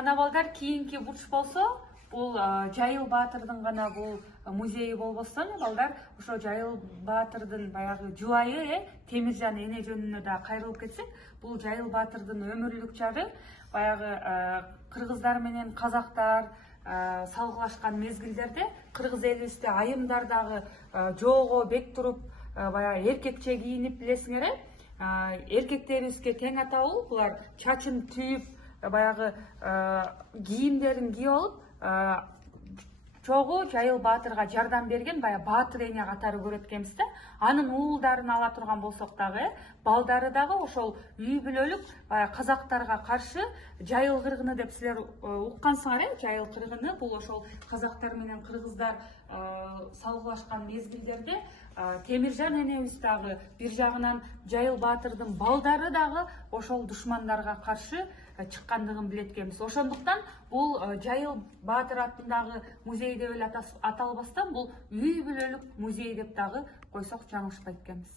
Кана балдар кийинки бурч болсо, бул Жайыл Баатырдын гана бул музейи болбостон, балдар ошо Жайыл Баатырдын баягы жубайы Темиржан эне жөнүнө да кайрылып кетсек, бул Жайыл Баатырдын өмүрлүк жары баягы кыргыздар менен казактар салгылашкан мезгилдерде кыргыз элибизде айымдар дагы жоого бек туруп баягы эркекче кийинип, билесиңер эркектерибизге тең атабыл булар чачын түйүп баягы кийимдерин кийип алып чогуу Жайыл Баатырга жардам берген баягы Баатыр эне катары көрөт экенбиз да. Анын уулдарын ала турган болсок дагы, балдары дагы ошол үй бүлөлүк баягы казактарга каршы Жайыл кыргыны деп силер уккансыңар, Жайыл кыргыны бул ошол казактар менен кыргыздар салгылашкан мезгилдерде Темиржан энебиз дагы бир жагынан Жайыл Баатырдын балдары дагы ошол душмандарга каршы чыккандыгын билет экенбиз. Ошондуктан бул Жайыл Баатыр атындагы музей деп эле аталбастан бул үй бүлөлүк музей деп дагы койсок жаңылышпайт экенбиз.